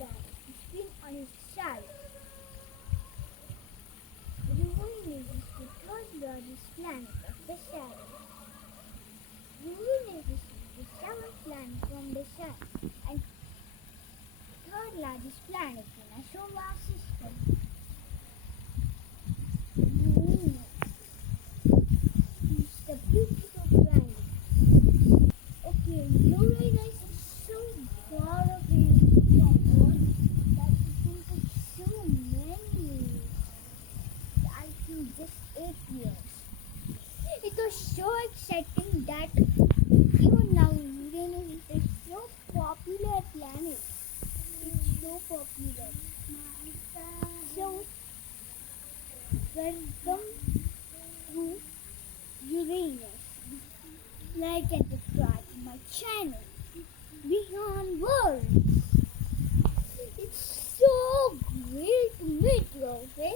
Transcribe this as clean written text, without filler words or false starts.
planet to spin on its side. Uranus is the third largest planet of the shadow. Uranus is the seventh planet from the Sun and third largest planet in our solar system. Uranus is the beautiful planet. Okay, Uranus is so far away from Earth that it will take so many years. I think just 8 years. It was so exciting that even now Uranus is a so popular planet. It's so popular. So welcome to Uranus. Like and subscribe to my channel, Vihaan World. It's so great to meet you, okay?